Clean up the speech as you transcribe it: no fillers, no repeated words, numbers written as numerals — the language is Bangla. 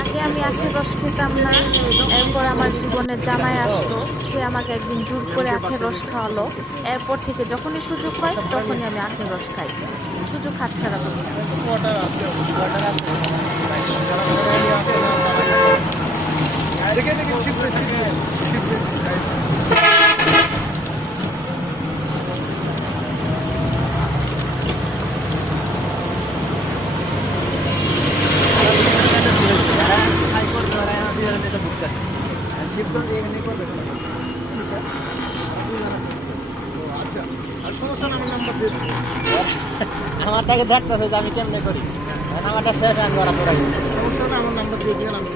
আগে আমি আখের রস খেতাম না, এরপর আমার জীবনে জামাই আসলো, সে আমাকে একদিন জোর করে আখের রস খাওয়ালো। এরপর থেকে যখনই সুযোগ পাই তখনই আমি আখের রস খাই, সুযোগ হাতছাড়া করি না। আমারটাকে দেখতেছে যে আমি কেমনে করি, আমারটা শেষ আমি করা পড়া গেছে। সমস্যা না, আমার নাম্বার দিয়ে দিবেন আমি